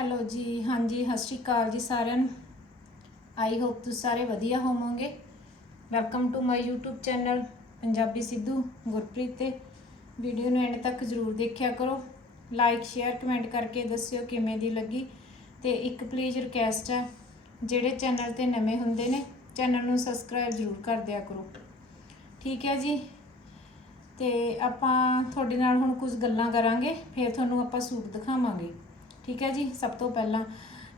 Hello ਜੀ, ਹਾਂਜੀ, ਸਤਿ ਸ਼੍ਰੀ ਅਕਾਲ ਜੀ ਸਾਰਿਆਂ ਨੂੰ। ਆਈ ਹੋਪ ਤੁਸੀਂ ਸਾਰੇ ਵਧੀਆ ਹੋਵੋਗੇ। Welcome to my YouTube channel, Punjabi Sidhu Gurpreet ਤੇ। ਵੀਡੀਓ ਨੂੰ ਐਂਡ ਤੱਕ ਜ਼ਰੂਰ ਦੇਖਿਆ ਕਰੋ। ਲਾਈਕ ਸ਼ੇਅਰ ਕਮੈਂਟ ਕਰਕੇ ਦੱਸਿਓ ਕਿਵੇਂ ਦੀ ਲੱਗੀ। ਤੇ ਇੱਕ ਪਲੀਜ਼ ਰਿਕਵੈਸਟ ਹੈ ਜਿਹੜੇ ਚੈਨਲ ਤੇ ਨਵੇਂ ਹੁੰਦੇ ਨੇ, ਚੈਨਲ ਨੂੰ ਸਬਸਕ੍ਰਾਈਬ ਜ਼ਰੂਰ ਕਰ ਦਿਆ ਕਰੋ। ਠੀਕ ਹੈ ਜੀ? ਤੇ ਆਪਾਂ ਤੁਹਾਡੇ ਨਾਲ ਹੁਣ ਕੁਝ ਗੱਲਾਂ ਕਰਾਂਗੇ, ਫਿਰ ਤੁਹਾਨੂੰ ਆਪਾਂ ਸੂਟ ਦਿਖਾਵਾਂਗੇ। ਠੀਕ ਹੈ ਜੀ, ਸਭ ਤੋਂ ਪਹਿਲਾਂ।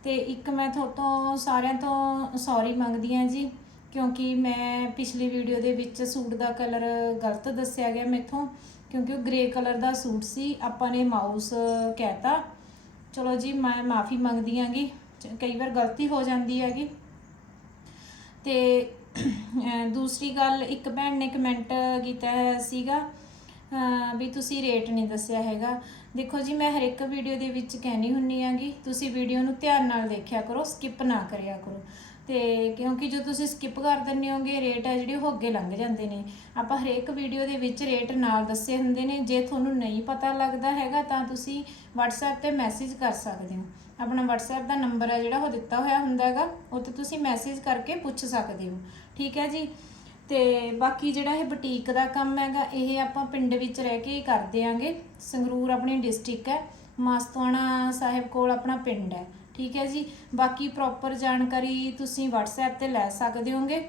ਤੇ ਇੱਕ ਮੈਂ ਤੁਹਾਤੋਂ, ਸਾਰਿਆਂ ਤੋਂ ਸੌਰੀ ਮੰਗਦੀ ਹਾਂ ਜੀ, ਕਿਉਂਕਿ ਮੈਂ ਪਿਛਲੀ ਵੀਡੀਓ ਦੇ ਵਿੱਚ ਸੂਟ ਦਾ ਕਲਰ ਗਲਤ ਦੱਸਿਆ ਗਿਆ ਮੈਥੋਂ, ਕਿਉਂਕਿ ਉਹ ਗ੍ਰੇ ਕਲਰ ਦਾ ਸੂਟ ਸੀ, ਆਪਾਂ ਨੇ ਮਾਊਸ ਕਹਿਤਾ। ਚਲੋ ਜੀ, ਮੈਂ ਮਾਫੀ ਮੰਗਦੀ ਆਂਗੀ ਕਈ ਵਾਰ ਗਲਤੀ ਹੋ ਜਾਂਦੀ ਹੈਗੀ। ਤੇ ਦੂਸਰੀ ਗੱਲ, ਇੱਕ ਭੈਣ ਨੇ ਕਮੈਂਟ ਕੀਤਾ ਸੀਗਾ ਵੀ ਤੁਸੀਂ ਰੇਟ ਨਹੀਂ ਦੱਸਿਆ ਹੈਗਾ। ਦੇਖੋ ਜੀ, ਮੈਂ ਹਰ ਇੱਕ ਵੀਡੀਓ ਦੇ ਵਿੱਚ ਕਹਿਣੀ ਹੁੰਨੀ ਆਂਗੀ, ਤੁਸੀਂ ਵੀਡੀਓ ਨੂੰ ਧਿਆਨ ਨਾਲ ਦੇਖਿਆ ਕਰੋ ਸਕਿਪ ਨਾ ਕਰਿਆ ਕਰੋ। ਤੇ ਕਿਉਂਕਿ ਜੋ ਤੁਸੀਂ ਸਕਿਪ ਕਰ ਦਿੰਦੇ ਹੋਗੇ ਰੇਟ ਹੈ ਜਿਹੜੇ ਉਹ ਅੱਗੇ ਲੰਘ ਜਾਂਦੇ ਨੇ। ਆਪਾਂ ਹਰੇਕ ਵੀਡੀਓ ਦੇ ਵਿੱਚ ਰੇਟ ਨਾਲ ਦੱਸੇ ਹੁੰਦੇ ਨੇ। ਜੇ ਤੁਹਾਨੂੰ ਨਹੀਂ ਪਤਾ ਲੱਗਦਾ ਹੈਗਾ, ਤਾਂ ਤੁਸੀਂ WhatsApp ਤੇ ਮੈਸੇਜ ਕਰ ਸਕਦੇ ਹੋ। ਆਪਣਾ WhatsApp ਦਾ ਨੰਬਰ ਹੈ ਜਿਹੜਾ ਉਹ ਦਿੱਤਾ ਹੋਇਆ ਹੁੰਦਾ ਹੈਗਾ, ਉਹ ਉੱਤੇ ਤੁਸੀਂ ਮੈਸੇਜ ਕਰਕੇ ਪੁੱਛ ਸਕਦੇ ਹੋ। ਠੀਕ ਹੈ ਜੀ? ਤੇ ਬਾਕੀ ਜਿਹੜਾ ਇਹ ਬੁਟੀਕ ਦਾ ਕੰਮ ਹੈਗਾ, ਇਹ ਆਪਾਂ ਪਿੰਡ ਵਿੱਚ ਰਹਿ ਕੇ ਹੀ ਕਰਦੇ ਆਂਗੇ ਸੰਗਰੂਰ ਆਪਣੀ ਡਿਸਟ੍ਰਿਕਟ ਹੈ, ਮਾਸਤਵਾਣਾ ਸਾਹਿਬ ਕੋਲ ਆਪਣਾ ਪਿੰਡ ਹੈ। ਠੀਕ ਹੈ ਜੀ? ਬਾਕੀ ਪ੍ਰੋਪਰ ਜਾਣਕਾਰੀ ਤੁਸੀਂ WhatsApp ਤੇ ਲੈ ਸਕਦੇ ਹੋਗੇ।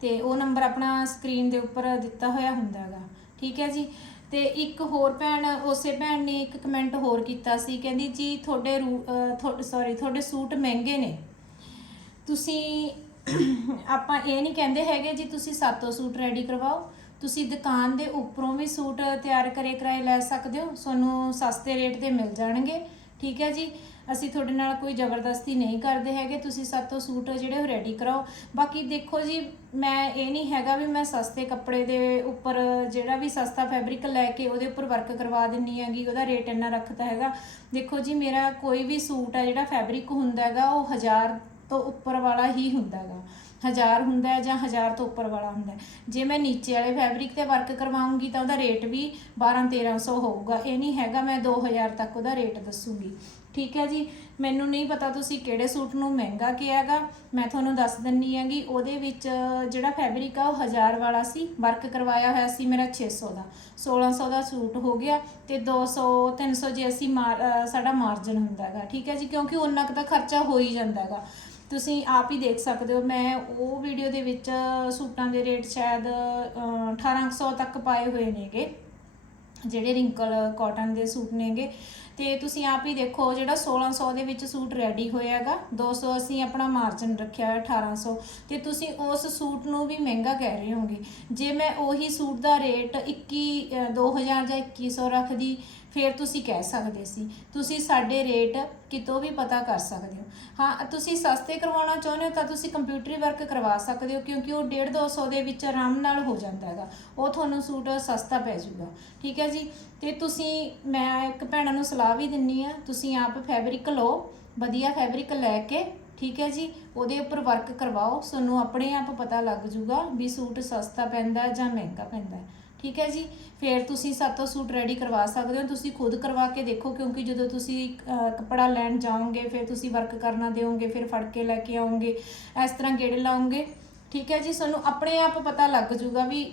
ਤੇ ਉਹ ਨੰਬਰ ਆਪਣਾ ਸਕਰੀਨ ਦੇ ਉੱਪਰ ਦਿੱਤਾ ਹੋਇਆ ਹੁੰਦਾ ਹੈਗਾ ਠੀਕ ਹੈ ਜੀ? ਤੇ ਇੱਕ ਹੋਰ ਭੈਣ, ਉਸੇ ਭੈਣ ਨੇ ਇੱਕ ਕਮੈਂਟ ਹੋਰ ਕੀਤਾ ਸੀ। ਕਹਿੰਦੀ, ਜੀ, ਤੁਹਾਡੇ ਸੌਰੀ ਤੁਹਾਡੇ ਸੂਟ ਮਹਿੰਗੇ ਨੇ। ਤੁਸੀਂ ਆਪਾਂ ਇਹ ਨਹੀਂ ਕਹਿੰਦੇ ਹੈਗੇ ਜੀ ਤੁਸੀਂ ਸਾਤੋਂ ਸੂਟ ਰੈਡੀ ਕਰਵਾਓ। ਤੁਸੀਂ ਦੁਕਾਨ ਦੇ ਉੱਪਰੋਂ ਵੀ ਸੂਟ ਤਿਆਰ ਕਰੇ ਕਰਾਏ ਲੈ ਸਕਦੇ ਹੋ। ਤੁਹਾਨੂੰ ਸਸਤੇ ਰੇਟ ਤੇ ਮਿਲ ਜਾਣਗੇ। ਠੀਕ ਹੈ ਜੀ? ਅਸੀਂ ਤੁਹਾਡੇ ਨਾਲ ਕੋਈ ਜ਼ਬਰਦਸਤੀ ਨਹੀਂ ਕਰਦੇ ਹੈਗੇ। ਤੁਸੀਂ ਸਾਤੋਂ ਸੂਟ ਜਿਹੜੇ ਉਹ ਰੈਡੀ ਕਰਾਓ। ਬਾਕੀ ਦੇਖੋ ਜੀ, ਮੈਂ ਇਹ ਨਹੀਂ ਹੈਗਾ ਵੀ ਮੈਂ ਸਸਤੇ ਕੱਪੜੇ ਦੇ ਉੱਪਰ ਜਿਹੜਾ ਵੀ ਸਸਤਾ ਫੈਬਰਿਕ ਲੈ ਕੇ ਉਹਦੇ ਉੱਪਰ ਵਰਕ ਕਰਵਾ ਦਿੰਨੀ ਹੈਗੀ, ਉਹਦਾ ਰੇਟ ਇੰਨਾ ਰੱਖਦਾ ਹੈਗਾ। ਦੇਖੋ ਜੀ, ਮੇਰਾ ਕੋਈ ਵੀ ਸੂਟ ਆ ਜਿਹੜਾ ਫੈਬਰਿਕ ਹੁੰਦਾ ਹੈਗਾ, ਉਹ ਹਜ਼ਾਰ ਤੋਂ ਉੱਪਰ ਵਾਲਾ ਹੀ ਹੁੰਦਾ ਹੈਗਾ ਹਜ਼ਾਰ ਹੁੰਦਾ ਹੈ ਜਾਂ ਹਜ਼ਾਰ ਤੋਂ ਉੱਪਰ ਵਾਲਾ ਹੁੰਦਾ ਹੈ। ਜੇ ਮੈਂ ਨੀਚੇ ਵਾਲੇ ਫੈਬਰਿਕ ਤੇ ਵਰਕ ਕਰਵਾਉਂਗੀ ਤਾਂ ਉਹਦਾ ਰੇਟ ਵੀ 12 1300 ਹੋਊਗਾ। ਇਹ ਨਹੀਂ ਹੈਗਾ ਮੈਂ 2000 ਤੱਕ ਉਹਦਾ ਰੇਟ ਦੱਸੂਗੀ। ਠੀਕ ਹੈ ਜੀ? ਮੈਨੂੰ ਨਹੀਂ ਪਤਾ ਤੁਸੀਂ ਕਿਹੜੇ ਸੂਟ ਨੂੰ ਮਹਿੰਗਾ ਕਿਹਾ ਹੈਗਾ ਮੈਂ ਤੁਹਾਨੂੰ ਦੱਸ ਦਿੰਨੀ ਹੈਗੀ, ਉਹਦੇ ਵਿੱਚ ਜਿਹੜਾ ਫੈਬਰਿਕ ਆ ਉਹ 1000 ਵਾਲਾ ਸੀ ਵਰਕ ਕਰਵਾਇਆ ਹੋਇਆ ਸੀ ਮੇਰਾ 600 ਦਾ। 1600 ਦਾ ਸੂਟ ਹੋ ਗਿਆ ਤੇ 200 300 ਜੇ ਅਸੀਂ ਮਾਰ- ਸਾਡਾ ਮਾਰਜਨ ਹੁੰਦਾ ਹੈਗਾ ਠੀਕ ਹੈ ਜੀ? ਕਿਉਂਕਿ ਉਹਨਾਂ ਕੁ ਤਾਂ ਖਰਚਾ ਹੋ ਹੀ ਜਾਂਦਾ ਹੈਗਾ ਤੁਸੀਂ ਆਪ ਹੀ ਦੇਖ ਸਕਦੇ ਹੋ ਮੈਂ ਉਹ ਵੀਡੀਓ ਦੇ ਵਿੱਚ ਸੂਟਾਂ ਦੇ ਰੇਟ ਸ਼ਾਇਦ ਅਹ, 1800 ਤੱਕ ਪਾਏ ਹੋਏ ਨੇਗੇ ਜਿਹੜੇ ਰਿੰਕਲ ਕਾਟਨ ਦੇ ਸੂਟ ਨੇਗੇ। ਤੇ ਤੁਸੀਂ ਆਪ ਹੀ ਦੇਖੋ ਜਿਹੜਾ 1600 ਦੇ ਵਿੱਚ ਸੂਟ ਰੈਡੀ ਹੋਇਆ ਹੈਗਾ 200 ਅਸੀਂ ਆਪਣਾ ਮਾਰਜਨ ਰੱਖਿਆ ਹੈ 1800 ਤੇ ਤੁਸੀਂ ਉਸ ਸੂਟ ਨੂੰ ਵੀ ਮਹਿੰਗਾ ਕਹਿ ਰਹੇ ਹੋਗੇ। ਜੇ ਮੈਂ ਉਹੀ ਸੂਟ ਦਾ ਰੇਟ 21 ਅਹ 2000 ਜਾਂ 2100 ਰੱਖਦੀ ਫਿਰ ਤੁਸੀਂ ਕਹਿ ਸਕਦੇ ਸੀ, ਤੁਸੀਂ ਸਾਡੇ ਰੇਟ ਕਿਤੋਂ ਵੀ ਪਤਾ ਕਰ ਸਕਦੇ ਹੋ। ਹਾਂ, ਤੁਸੀਂ ਸਸਤੇ ਕਰਵਾਉਣਾ ਚਾਹੁੰਦੇ ਹੋ ਤਾਂ ਤੁਸੀਂ ਕੰਪਿਊਟਰੀ ਵਰਕ ਕਰਵਾ ਸਕਦੇ ਹੋ, ਕਿਉਂਕਿ ਉਹ 1.5 200 ਦੇ ਵਿੱਚ ਆਰਾਮ ਨਾਲ ਹੋ ਜਾਂਦਾ ਹੈਗਾ। ਉਹ ਤੁਹਾਨੂੰ ਸੂਟ ਸਸਤਾ ਪੈ ਜਾਊਗਾ, ਠੀਕ ਹੈ ਜੀ? ਤੇ ਤੁਸੀਂ, ਮੈਂ ਇੱਕ ਭੈਣਾਂ ਨੂੰ ਸਲਾਹ ਵੀ ਦਿੰਨੀ ਆ, ਤੁਸੀਂ ਆਪ ਫੈਬਰਿਕ ਲਓ, ਵਧੀਆ ਫੈਬਰਿਕ ਲੈ ਕੇ, ਠੀਕ ਹੈ ਜੀ? ਉਹਦੇ ਉੱਪਰ ਵਰਕ ਕਰਵਾਓ, ਤੁਹਾਨੂੰ ਆਪਣੇ ਆਪ ਪਤਾ ਲੱਗ ਜਾਊਗਾ ਵੀ ਸੂਟ ਸਸਤਾ ਪੈਂਦਾ ਜਾਂ ਮਹਿੰਗਾ ਪੈਂਦਾ। ਠੀਕ ਹੈ ਜੀ? ਫਿਰ ਤੁਸੀਂ ਸਾਤੋਂ ਸੂਟ ਰੈਡੀ ਕਰਵਾ ਸਕਦੇ ਹੋ। ਤੁਸੀਂ ਖੁਦ ਕਰਵਾ ਕੇ ਦੇਖੋ, ਕਿਉਂਕਿ ਜਦੋਂ ਤੁਸੀਂ ਕੱਪੜਾ ਲੈਣ ਜਾਓਗੇ, ਫਿਰ ਤੁਸੀਂ ਵਰਕ ਕਰਨਾ ਦਿਓਗੇ, ਫਿਰ ਫੜ ਕੇ ਲੈ ਕੇ ਆਓਗੇ, ਇਸ ਤਰ੍ਹਾਂ ਗੇੜੇ ਲਾਓਗੇ। ਠੀਕ ਹੈ ਜੀ? ਤੁਹਾਨੂੰ ਆਪਣੇ ਆਪ ਪਤਾ ਲੱਗ ਜੂਗਾ ਵੀ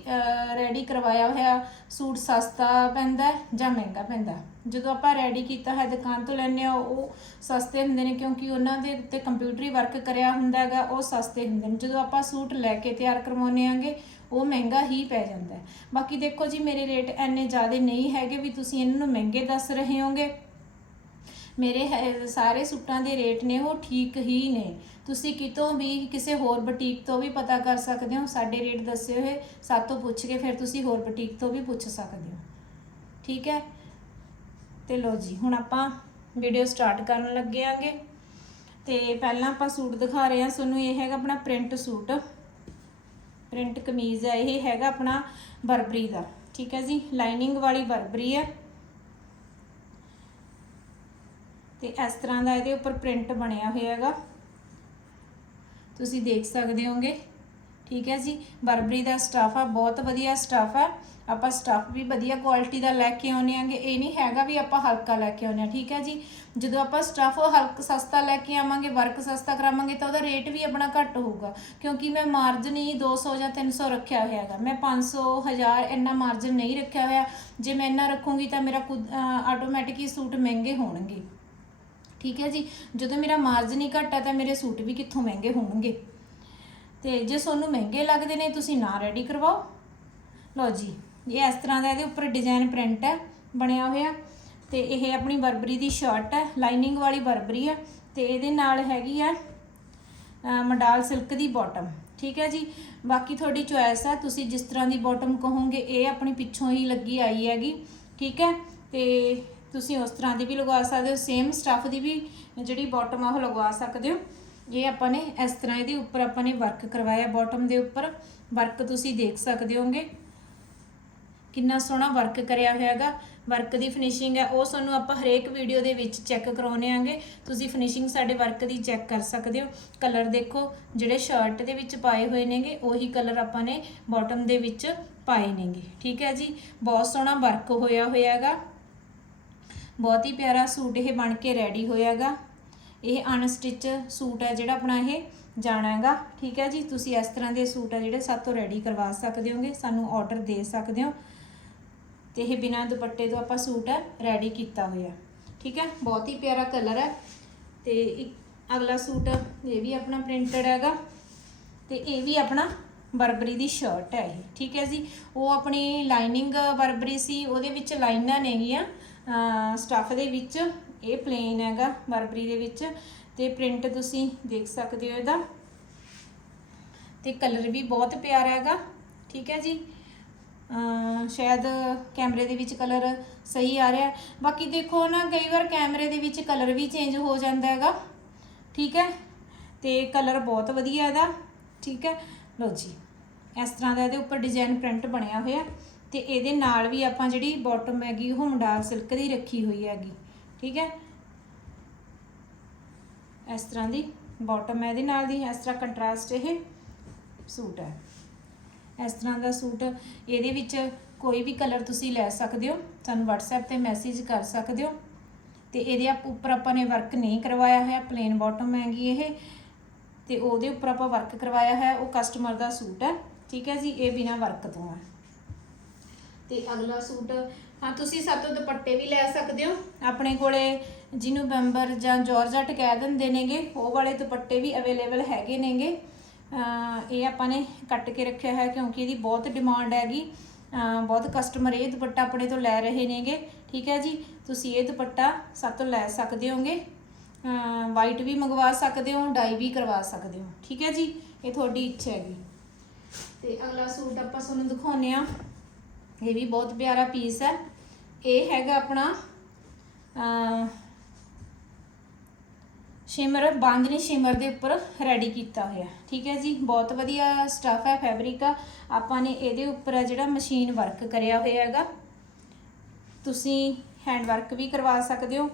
ਰੈਡੀ ਕਰਵਾਇਆ ਹੋਇਆ ਸੂਟ ਸਸਤਾ ਪੈਂਦਾ ਜਾਂ ਮਹਿੰਗਾ ਪੈਂਦਾ। ਜਦੋਂ ਆਪਾਂ ਰੈਡੀ ਕੀਤਾ ਹੈ ਦੁਕਾਨ ਤੋਂ ਲੈਣੇ ਆ ਉਹ ਸਸਤੇ ਹੁੰਦੇ ਨੇ ਕਿਉਂਕਿ ਉਹਨਾਂ ਦੇ ਉੱਤੇ ਕੰਪਿਊਟਰੀ ਵਰਕ ਕਰਿਆ ਹੁੰਦਾ ਹੈਗਾ, ਉਹ ਸਸਤੇ ਹੁੰਦੇ ਨੇ। ਜਦੋਂ ਆਪਾਂ ਸੂਟ ਲੈ ਕੇ ਤਿਆਰ ਕਰਵਾਉਨੇ ਆਂਗੇ ਉਹ ਮਹਿੰਗਾ ਹੀ ਪੈ ਜਾਂਦਾ ਬਾਕੀ ਦੇਖੋ ਜੀ, ਮੇਰੇ ਰੇਟ ਐਨੇ ਜ਼ਿਆਦੇ ਨਹੀਂ ਹੈਗੇ ਵੀ ਤੁਸੀਂ ਇਹਨਾਂ ਨੂੰ ਮਹਿੰਗੇ ਦੱਸ ਰਹੇ ਹੋਗੇ। ਮੇਰੇ ਹੈ- ਸਾਰੇ ਸੂਟਾਂ ਦੇ ਰੇਟ ਨੇ ਉਹ ਠੀਕ ਹੀ ਨੇ। ਤੁਸੀਂ ਕਿਤੋਂ ਵੀ ਕਿਸੇ ਹੋਰ ਬੁਟੀਕ ਤੋਂ ਵੀ ਪਤਾ ਕਰ ਸਕਦੇ ਹੋ, ਸਾਡੇ ਰੇਟ ਦੱਸੇ ਹੋਏ, ਸਾਤੋਂ ਪੁੱਛ ਕੇ ਫਿਰ ਤੁਸੀਂ ਹੋਰ ਬੁਟੀਕ ਤੋਂ ਵੀ ਪੁੱਛ ਸਕਦੇ ਹੋ। ਠੀਕ ਹੈ? ਤੇ ਲੋ ਜੀ, ਹੁਣ ਆਪਾਂ ਵੀਡੀਓ ਸਟਾਰਟ ਕਰਨ ਲੱਗੇ ਆਂਗੇ। ਤੇ ਪਹਿਲਾਂ ਆਪਾਂ ਸੂਟ ਦਿਖਾ ਰਹੇ ਹਾਂ। ਤੁਹਾਨੂੰ ਇਹ ਹੈਗਾ ਆਪਣਾ ਪ੍ਰਿੰਟ ਸੂਟ। ਪ੍ਰਿੰਟ ਕਮੀਜ਼ ਹੈ ਇਹ ਹੈਗਾ ਆਪਣਾ ਬਰਬਰੀ ਦਾ। ਠੀਕ ਹੈ ਜੀ ਲਾਈਨਿੰਗ ਵਾਲੀ ਬਰਬਰੀ ਹੈ ਤੇ ਇਸ ਤਰ੍ਹਾਂ ਦਾ ਇਹਦੇ ਉੱਪਰ ਪ੍ਰਿੰਟ ਬਣਿਆ ਹੋਇਆ ਹੈਗਾ। ਤੁਸੀਂ ਦੇਖ ਸਕਦੇ ਹੋਗੇ। ਠੀਕ ਹੈ ਜੀ। ਬਰਬਰੀ ਦਾ ਸਟਾਫ ਆ, ਬਹੁਤ ਵਧੀਆ ਸਟਾਫ ਆ। ਆਪਾਂ ਸਟਾਫ ਵੀ ਵਧੀਆ ਕੁਆਲਿਟੀ ਦਾ ਲੈ ਕੇ ਆਉਨੇ ਆਂਗੇ ਇਹ ਨਹੀਂ ਹੈਗਾ ਵੀ ਆਪਾਂ ਹਲਕਾ ਲੈ ਕੇ ਆਉਨੇ ਆ ਠੀਕ ਹੈ ਜੀ। ਜਦੋਂ ਆਪਾਂ ਸਟਾਫ ਹਲਕ ਸਸਤਾ ਲੈ ਕੇ ਆਵਾਂਗੇ ਵਰਕ ਸਸਤਾ ਕਰਾਵਾਂਗੇ, ਤਾਂ ਉਹਦਾ ਰੇਟ ਵੀ ਆਪਣਾ ਘੱਟ ਹੋਊਗਾ। ਕਿਉਂਕਿ ਮੈਂ ਮਾਰਜਨ ਹੀ 200 ਜਾਂ 300 ਰੱਖਿਆ ਹੋਇਆ ਹੈਗਾ। ਮੈਂ 500 1000 ਇੰਨਾ ਮਾਰਜਨ ਨਹੀਂ ਰੱਖਿਆ ਹੋਇਆ। ਜੇ ਮੈਂ ਇੰਨਾ ਰੱਖੂੰਗੀ ਤਾਂ ਮੇਰਾ ਆਟੋਮੈਟਿਕ ਹੀ ਸੂਟ ਮਹਿੰਗੇ ਹੋਣਗੇ। ਠੀਕ ਹੈ ਜੀ। ਜਦੋਂ ਮੇਰਾ ਮਾਰਜਨ ਹੀ ਘੱਟ ਹੈ, ਤਾਂ ਮੇਰੇ ਸੂਟ ਵੀ ਕਿੱਥੋਂ ਮਹਿੰਗੇ ਹੋਣਗੇ? ਤੇ ਜੇ ਤੁਹਾਨੂੰ ਮਹਿੰਗੇ ਲੱਗਦੇ ਨੇ, ਤੁਸੀਂ ਨਾ ਰੈਡੀ ਕਰਵਾਓ। ਲਓ ਜੀ, ਇਹ ਇਸ ਤਰ੍ਹਾਂ ਦਾ ਇਹਦੇ ਉੱਪਰ ਡਿਜ਼ਾਈਨ ਪ੍ਰਿੰਟ ਹੈ, ਬਣਿਆ ਹੋਇਆ। ਤੇ ਇਹ ਆਪਣੀ ਬਰਬਰੀ ਦੀ ਸ਼ਰਟ ਹੈ ਲਾਈਨਿੰਗ ਵਾਲੀ ਬਰਬਰੀ ਹੈ। ਤੇ ਇਹਦੇ ਨਾਲ ਹੈਗੀ ਆ ਅਹ ਮਡਾਲ ਸਿਲਕ ਦੀ ਬਾਟਮ ਠੀਕ ਹੈ ਜੀ? ਬਾਕੀ ਤੁਹਾਡੀ ਚੋਇਸ ਹੈ, ਤੁਸੀਂ ਜਿਸ ਤਰ੍ਹਾਂ ਦੀ ਬਾਟਮ ਕਹੋਗੇ, ਇਹ ਆਪਣੀ ਪਿੱਛੋਂ ਹੀ ਲੱਗੀ ਆਈ ਹੈਗੀ, ਠੀਕ ਹੈ? ਤੇ ਤੁਸੀਂ ਉਸ ਤਰ੍ਹਾਂ ਦੀ ਵੀ ਲਗਵਾ ਸਕਦੇ ਹੋ ਸੇਮ ਸਟੱਫ ਦੀ ਵੀ ਜਿਹੜੀ ਬਾਟਮ ਆ, ਉਹ ਲਗਵਾ ਸਕਦੇ ਹੋ। ਇਹ ਆਪਾਂ ਨੇ ਇਸ ਤਰ੍ਹਾਂ ਇਹਦੇ ਉੱਪਰ ਆਪਾਂ ਨੇ ਵਰਕ ਕਰਵਾਇਆ ਬਾਟਮ ਦੇ ਉੱਪਰ। ਵਰਕ ਤੁਸੀਂ ਦੇਖ ਸਕਦੇ ਹੋਗੇ ਕਿੰਨਾ ਸੋਹਣਾ ਵਰਕ ਕਰਿਆ ਹੋਇਆ ਹੈਗਾ। ਵਰਕ ਦੀ ਫਿਨਿਸ਼ਿੰਗ ਹੈ, ਉਹ ਸਾਨੂੰ ਆਪਾਂ ਹਰੇਕ ਵੀਡੀਓ ਦੇ ਵਿੱਚ ਚੈੱਕ ਕਰਾਉਨੇ ਆਂਗੇ। ਤੁਸੀਂ ਫਿਨਿਸ਼ਿੰਗ ਸਾਡੇ ਵਰਕ ਦੀ ਚੈੱਕ ਕਰ ਸਕਦੇ ਹੋ। ਕਲਰ ਦੇਖੋ, ਜਿਹੜੇ ਸ਼ਰਟ ਦੇ ਵਿੱਚ ਪਾਏ ਹੋਏ ਨੇਗੇ, ਉਹੀ ਕਲਰ ਆਪਾਂ ਨੇ ਬਾਟਮ ਦੇ ਵਿੱਚ ਪਾਏ ਨੇਗੇ। ਠੀਕ ਹੈ ਜੀ? ਬਹੁਤ ਸੋਹਣਾ ਵਰਕ ਹੋਇਆ ਹੋਇਆ ਹੈਗਾ। ਬਹੁਤ ਹੀ ਪਿਆਰਾ ਸੂਟ ਇਹ ਬਣ ਕੇ ਰੈਡੀ ਹੋਇਆ ਹੋਇਆਗਾ ਇਹ ਅਨਸਟਿਚ ਸੂਟ ਹੈ ਜਿਹੜਾ ਆਪਣਾ ਇਹ ਜਾਣਾ ਹੈਗਾ। ਠੀਕ ਹੈ ਜੀ, ਤੁਸੀਂ ਇਸ ਤਰ੍ਹਾਂ ਦੇ ਸੂਟ ਆ ਜਿਹੜੇ ਸਾਤੋਂ ਰੈਡੀ ਕਰਵਾ ਸਕਦੇ ਹੋਗੇ, ਸਾਨੂੰ ਆਰਡਰ ਦੇ ਸਕਦੇ ਹੋ। ਤੇ ਇਹ ਬਿਨਾਂ ਦੁਪੱਟੇ ਤੋਂ ਆਪਾਂ ਸੂਟ ਹੈ ਰੈਡੀ ਕੀਤਾ ਹੋਇਆ। ਠੀਕ ਹੈ, ਬਹੁਤ ਹੀ ਪਿਆਰਾ ਕਲਰ ਹੈ। ਤੇ ਇੱਕ ਅਗਲਾ ਸੂਟ ਇਹ ਵੀ ਆਪਣਾ ਪ੍ਰਿੰਟਡ ਹੈਗਾ। ਤੇ ਇਹ ਵੀ ਆਪਣਾ ਬਰਬਰੀ ਦੀ ਸ਼ਰਟ ਹੈ ਇਹ। ਠੀਕ ਹੈ ਜੀ, ਉਹ ਆਪਣੀ ਲਾਈਨਿੰਗ ਬਰਬਰੀ ਸੀ, ਉਹਦੇ ਵਿੱਚ ਲਾਈਨਾਂ ਨੇਗੀਆਂ ਸਟੱਫ ਦੇ ਵਿੱਚ। ਇਹ ਪਲੇਨ ਹੈਗਾ ਬਰਬਰੀ ਦੇ ਵਿੱਚ ਤੇ ਪ੍ਰਿੰਟ ਤੁਸੀਂ ਦੇਖ ਸਕਦੇ ਹੋ ਇਹਦਾ। ਤੇ ਕਲਰ ਵੀ ਬਹੁਤ ਪਿਆਰਾ ਹੈਗਾ, ਠੀਕ ਹੈ ਜੀ? ਸ਼ਾਇਦ ਕੈਮਰੇ ਦੇ ਵਿੱਚ ਕਲਰ ਸਹੀ ਆ ਰਿਹਾ। ਬਾਕੀ ਦੇਖੋ ਨਾ, ਕਈ ਵਾਰ ਕੈਮਰੇ ਦੇ ਵਿੱਚ ਕਲਰ ਵੀ ਚੇਂਜ ਹੋ ਜਾਂਦਾ ਹੈਗਾ, ਠੀਕ ਹੈ? ਤੇ ਕਲਰ ਬਹੁਤ ਵਧੀਆ ਇਹਦਾ, ਠੀਕ ਹੈ? ਲਓ ਜੀ, ਇਸ ਤਰ੍ਹਾਂ ਦਾ ਇਹਦੇ ਉੱਪਰ ਡਿਜ਼ਾਈਨ ਪ੍ਰਿੰਟ ਬਣਿਆ ਹੋਇਆ। ਤੇ ਇਹਦੇ ਨਾਲ ਵੀ ਆਪਾਂ ਜਿਹੜੀ ਬਾਟਮ ਹੈਗੀ, ਉਹ ਸਿਲਕ ਦੀ ਰੱਖੀ ਹੋਈ ਹੈਗੀ। ਠੀਕ ਹੈ? ਇਸ ਤਰ੍ਹਾਂ ਦੀ ਬਾਟਮ ਹੈ ਇਹਦੇ ਨਾਲ ਦੀ, ਇਸ ਤਰ੍ਹਾਂ ਕੰਟਰਾਸਟ ਇਹ ਸੂਟ ਹੈ। ਇਸ ਤਰ੍ਹਾਂ ਦਾ ਸੂਟ ਇਹਦੇ ਵਿੱਚ ਕੋਈ ਵੀ ਕਲਰ ਤੁਸੀਂ ਲੈ ਸਕਦੇ ਹੋ, ਸਾਨੂੰ WhatsApp ਤੇ ਮੈਸੇਜ ਕਰ ਸਕਦੇ ਹੋ। ਤੇ ਇਹਦੇ ਆਪ ਉੱਪਰ ਆਪਾਂ ਨੇ ਵਰਕ ਨਹੀਂ ਕਰਵਾਇਆ ਹੋਇਆ ਪਲੇਨ ਬਾਟਮ ਹੈਗੀ ਇਹ। ਤੇ ਉਹਦੇ ਉੱਪਰ ਆਪਾਂ ਵਰਕ ਕਰਵਾਇਆ ਹੈ ਉਹ ਕਸਟਮਰ ਦਾ ਸੂਟ ਹੈ। ਠੀਕ ਹੈ ਜੀ, ਇਹ ਬਿਨਾ ਵਰਕ ਤੋਂ ਹੈ। ਤੇ ਅਗਲਾ ਸੂਟ ਹਾਂ, ਤੁਸੀਂ ਸਾਤੋਂ ਦੁਪੱਟੇ ਵੀ ਲੈ ਸਕਦੇ ਹੋ। ਆਪਣੇ ਕੋਲੇ ਜਿਹਨੂੰ ਬੰਬਰ ਜਾਂ ਜਾਰਜਟ ਕਹਿ ਦਿੰਦੇ ਨੇਗੇ, ਉਹ ਵਾਲੇ ਦੁਪੱਟੇ ਵੀ ਅਵੇਲੇਬਲ ਹੈਗੇ ਨੇਗੇ। ਇਹ ਆਪਾਂ ਨੇ ਕੱਟ ਕੇ ਰੱਖਿਆ ਹੈ ਕਿਉਂਕਿ ਇਹਦੀ ਬਹੁਤ ਡਿਮਾਂਡ ਹੈਗੀ। ਬਹੁਤ ਕਸਟਮਰ ਇਹ ਦੁਪੱਟਾ ਆਪਣੇ ਤੋਂ ਲੈ ਰਹੇ ਨੇਗੇ। ਠੀਕ ਹੈ ਜੀ? ਤੁਸੀਂ ਇਹ ਦੁਪੱਟਾ ਸਾਤੋਂ ਲੈ ਸਕਦੇ ਹੋਗੇ। ਵਾਈਟ ਵੀ ਮੰਗਵਾ ਸਕਦੇ ਹੋ ਡਾਈ ਵੀ ਕਰਵਾ ਸਕਦੇ ਹੋ। ਠੀਕ ਹੈ ਜੀ? ਇਹ ਤੁਹਾਡੀ ਇੱਛਾ ਹੈਗੀ। ਤੇ ਅਗਲਾ ਸੂਟ ਆਪਾਂ ਤੁਹਾਨੂੰ ਦਿਖਾਉਨੇ ਆ ਇਹ ਵੀ ਬਹੁਤ ਪਿਆਰਾ ਪੀਸ ਹੈ। ਇਹ ਹੈਗਾ ਆਪਣਾ ਅਹ, ਸ਼ਿਮਰ ਬਾਂਦਨੀ ਸ਼ਿਮਰ ਦੇ ਉੱਪਰ ਰੈਡੀ ਕੀਤਾ ਹੋਇਆ ਠੀਕ ਹੈ ਜੀ ਬਹੁਤ ਵਧੀਆ ਸਟਫ ਹੈ ਫੈਬਰਿਕ ਆ। ਆਪਾਂ ਨੇ ਇਹਦੇ ਉੱਪਰ ਆ ਜਿਹੜਾ ਮਸ਼ੀਨ ਵਰਕ ਕਰਿਆ ਹੋਇਆ ਹੈਗਾ। ਤੁਸੀਂ ਹੈਂਡ ਵਰਕ ਵੀ ਕਰਵਾ ਸਕਦੇ ਹੋ।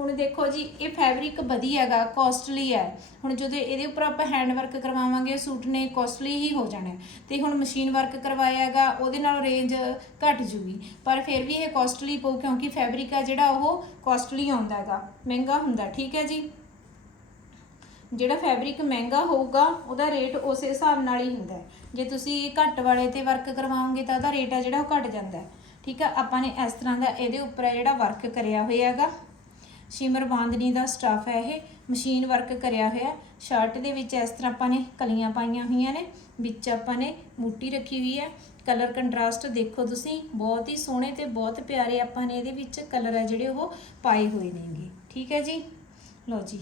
ਹੁਣ ਦੇਖੋ ਜੀ, ਇਹ ਫੈਬਰਿਕ ਵਧੀਆ ਹੈਗਾ ਕੋਸਟਲੀ ਹੈ। ਹੁਣ ਜਦੋਂ ਇਹਦੇ ਉੱਪਰ ਆਪਾਂ ਹੈਂਡ ਵਰਕ ਕਰਵਾਵਾਂਗੇ, ਸੂਟ ਨੇ ਕੋਸਟਲੀ ਹੀ ਹੋ ਜਾਣਾ ਹੈ। ਤੇ ਹੁਣ ਮਸ਼ੀਨ ਵਰਕ ਕਰਵਾਇਆ ਹੈਗਾ, ਉਹਦੇ ਨਾਲ ਰੇਂਜ ਘਟ ਜੂਗੀ। ਪਰ ਫਿਰ ਵੀ ਇਹ ਕੋਸਟਲੀ ਪਊ, ਕਿਉਂਕਿ ਫੈਬਰਿਕ ਆ ਜਿਹੜਾ, ਉਹ ਕੋਸਟਲੀ ਆਉਂਦਾ ਹੈਗਾ। ਮਹਿੰਗਾ ਹੁੰਦਾ, ਠੀਕ ਹੈ ਜੀ? ਜਿਹੜਾ ਫੈਬਰਿਕ ਮਹਿੰਗਾ ਹੋਊਗਾ, ਉਹਦਾ ਰੇਟ ਉਸੇ ਹਿਸਾਬ ਨਾਲ ਹੀ ਹੁੰਦਾ ਜੇ ਤੁਸੀਂ ਘੱਟ ਵਾਲੇ ਤੇ ਵਰਕ ਕਰਵਾਓਗੇ, ਤਾਂ ਉਹਦਾ ਰੇਟ ਆ ਜਿਹੜਾ, ਉਹ ਘਟ ਜਾਂਦਾ ਠੀਕ ਆ ਆਪਾਂ ਨੇ ਇਸ ਤਰ੍ਹਾਂ ਦਾ ਇਹਦੇ ਉੱਪਰ ਹੈ ਜਿਹੜਾ ਵਰਕ ਕਰਿਆ ਹੋਇਆ ਹੈਗਾ। ਸ਼ਿਮਰ ਬਾਂਦਨੀ ਦਾ ਸਟਾਫ ਹੈ ਇਹ ਮਸ਼ੀਨ ਵਰਕ ਕਰਿਆ ਹੋਇਆ ਸ਼ਰਟ ਦੇ ਵਿੱਚ ਇਸ ਤਰ੍ਹਾਂ ਆਪਾਂ ਨੇ ਕਲੀਆਂ ਪਾਈਆਂ ਹੋਈਆਂ ਨੇ, ਵਿੱਚ ਆਪਾਂ ਨੇ ਬੂਟੀ ਰੱਖੀ ਹੋਈ ਹੈ। ਕਲਰ ਕੰਟਰਾਸਟ ਦੇਖੋ ਤੁਸੀਂ, ਬਹੁਤ ਹੀ ਸੋਹਣੇ ਤੇ ਬਹੁਤ ਪਿਆਰੇ ਆਪਾਂ ਨੇ ਇਹਦੇ ਵਿੱਚ ਕਲਰ ਹੈ ਜਿਹੜੇ ਉਹ ਪਾਏ ਹੋਏ ਨੇਗੇ। ਠੀਕ ਹੈ ਜੀ? ਲਓ ਜੀ,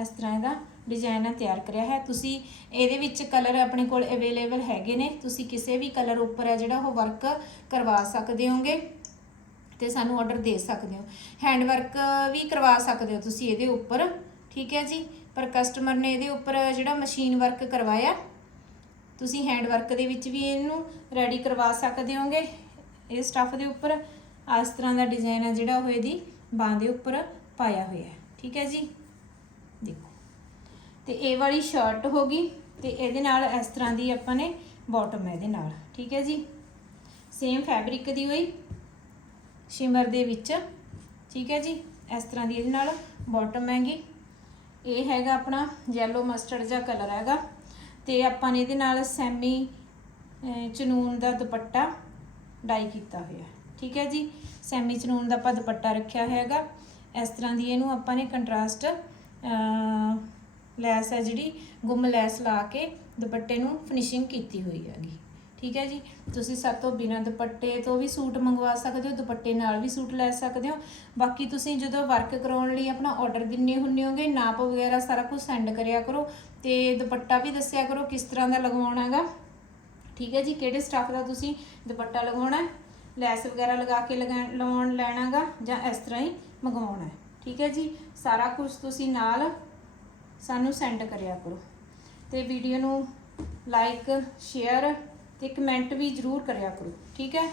ਇਸ ਤਰ੍ਹਾਂ ਇਹਦਾ ਡਿਜ਼ਾਈਨ ਆ ਤਿਆਰ ਕਰਿਆ ਹੈ। ਤੁਸੀਂ ਇਹਦੇ ਵਿੱਚ ਕਲਰ ਆਪਣੇ ਕੋਲ ਅਵੇਲੇਬਲ ਹੈਗੇ ਨੇ, ਤੁਸੀਂ ਕਿਸੇ ਵੀ ਕਲਰ ਉੱਪਰ ਹੈ ਜਿਹੜਾ ਉਹ ਵਰਕ ਕਰਵਾ ਸਕਦੇ ਹੋਗੇ। ਤੇ ਸਾਨੂੰ ਆਰਡਰ ਦੇ ਸਕਦੇ ਹੋ। ਹੈਂਡ ਵਰਕ ਵੀ ਕਰਵਾ ਸਕਦੇ ਹੋ ਤੁਸੀਂ ਇਹਦੇ ਉੱਪਰ, ਠੀਕ ਹੈ ਜੀ? ਪਰ ਕਸਟਮਰ ਨੇ ਇਹਦੇ ਉੱਪਰ ਜਿਹੜਾ ਮਸ਼ੀਨ ਵਰਕ ਕਰਵਾਇਆ, ਤੁਸੀਂ ਹੈਂਡ ਵਰਕ ਦੇ ਵਿੱਚ ਵੀ ਇਹਨੂੰ ਰੈਡੀ ਕਰਵਾ ਸਕਦੇ ਹੋਗੇ ਇਹ ਸਟੱਫ ਦੇ ਉੱਪਰ। ਇਸ ਤਰ੍ਹਾਂ ਦਾ ਡਿਜ਼ਾਈਨ ਹੈ ਜਿਹੜਾ ਉਹ ਇਹਦੀ ਬਾਂਹ ਦੇ ਉੱਪਰ ਪਾਇਆ ਹੋਇਆ ਹੈ, ਠੀਕ ਹੈ ਜੀ? ਦੇਖੋ। ਤੇ ਇਹ ਵਾਲੀ ਸ਼ਰਟ ਹੋ ਗਈ ਤੇ ਇਹਦੇ ਨਾਲ ਇਸ ਤਰ੍ਹਾਂ ਦੀ ਆਪਾਂ ਨੇ ਬਾਟਮ ਹੈ ਇਹਦੇ ਨਾਲ, ਠੀਕ ਹੈ ਜੀ? ਸੇਮ ਫੈਬਰਿਕ ਦੀ ਹੋਈ। ਸ਼ਿਮਰ ਦੇ ਵਿੱਚ ਠੀਕ ਹੈ ਜੀ? ਇਸ ਤਰ੍ਹਾਂ ਦੀ ਇਹਦੇ ਨਾਲ ਬਾਟਮ ਹੈਗੀ। ਇਹ ਹੈਗਾ ਆਪਣਾ yellow ਮਸਟਰਡ ਜਿਹਾ ਕਲਰ ਹੈਗਾ। ਤੇ ਆਪਾਂ ਨੇ ਇਹਦੇ ਨਾਲ ਸੈਮੀ ਅਹ, ਚਨੂਨ ਦਾ ਦੁਪੱਟਾ ਡਾਈ ਕੀਤਾ ਹੋਇਆ ਠੀਕ ਹੈ ਜੀ? ਸੈਮੀ ਚਨੂਨ ਦਾ ਆਪਾਂ ਦੁਪੱਟਾ ਰੱਖਿਆ ਹੈਗਾ। ਇਸ ਤਰ੍ਹਾਂ ਦੀ ਇਹਨੂੰ ਆਪਾਂ ਨੇ ਕੰਟਰਾਸਟ ਲੈਸ ਹੈ ਜਿਹੜੀ ਗੁੰਮ ਲੈਸ ਲਾ ਕੇ ਦੁਪੱਟੇ ਨੂੰ ਫਿਨਿਸ਼ਿੰਗ ਕੀਤੀ ਹੋਈ ਹੈਗੀ। ਠੀਕ ਹੈ ਜੀ? ਤੁਸੀਂ ਸਾਡੇ ਤੋਂ ਬਿਨਾਂ ਦੁਪੱਟੇ ਤੋਂ ਵੀ ਸੂਟ ਮੰਗਵਾ ਸਕਦੇ ਹੋ, ਦੁਪੱਟੇ ਨਾਲ ਵੀ ਸੂਟ ਲੈ ਸਕਦੇ ਹੋ। ਬਾਕੀ ਤੁਸੀਂ ਜਦੋਂ ਵਰਕ ਕਰਾਉਣ ਲਈ ਆਪਣਾ ਆਰਡਰ ਦਿੰਨੇ ਹੁੰਨੇ ਹੋਗੇ, ਨਾਪ ਵਗੈਰਾ ਸਾਰਾ ਕੁਝ ਸੈਂਡ ਕਰਿਆ ਕਰੋ ਤੇ ਦੁਪੱਟਾ ਵੀ ਦੱਸਿਆ ਕਰੋ ਕਿਸ ਤਰ੍ਹਾਂ ਦਾ ਲਗਵਾਉਣਾ ਹੈਗਾ। ਠੀਕ ਹੈ ਜੀ? ਕਿਹੜੇ ਸਟੱਫ ਦਾ ਤੁਸੀਂ ਦੁਪੱਟਾ ਲਗਾਉਣਾ ਲੈਸ ਵਗੈਰਾ ਲਗਾ ਕੇ ਲਗਾ, ਲਵਾਉਣ ਲੈਣਾਗਾ ਜਾਂ ਇਸ ਤਰ੍ਹਾਂ ਹੀ ਮੰਗਵਾਉਣਾ ਠੀਕ ਹੈ ਜੀ? ਸਾਰਾ ਕੁਝ ਤੁਸੀਂ ਨਾਲ ਸਾਨੂੰ ਸੈਂਡ ਕਰਿਆ ਕਰੋ। ਤੇ ਵੀਡੀਓ ਨੂੰ ਲਾਈਕ ਸ਼ੇਅਰ ਤੇ ਕਮੈਂਟ ਵੀ ਜ਼ਰੂਰ ਕਰਿਆ ਕਰੋ ਠੀਕ ਹੈ?